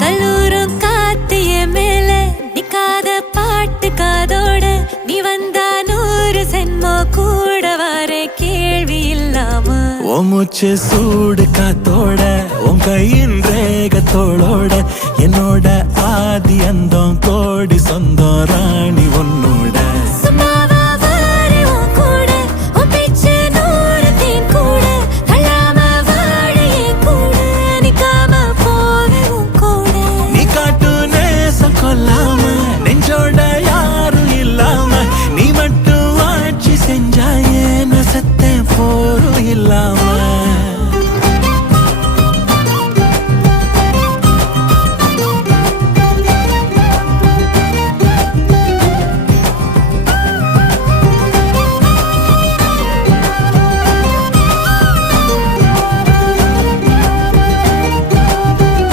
கல்லூரும் காத்திய மேல நிக்காத பாட்டு காதோட நீ வந்தா 100 சென்மோ கூட வர கேள்வி இல்லாம மூச்சு சூடு காத்தோட உன் கையின் ரேகத்தோளோட என்னோட ஆதி அந்தம்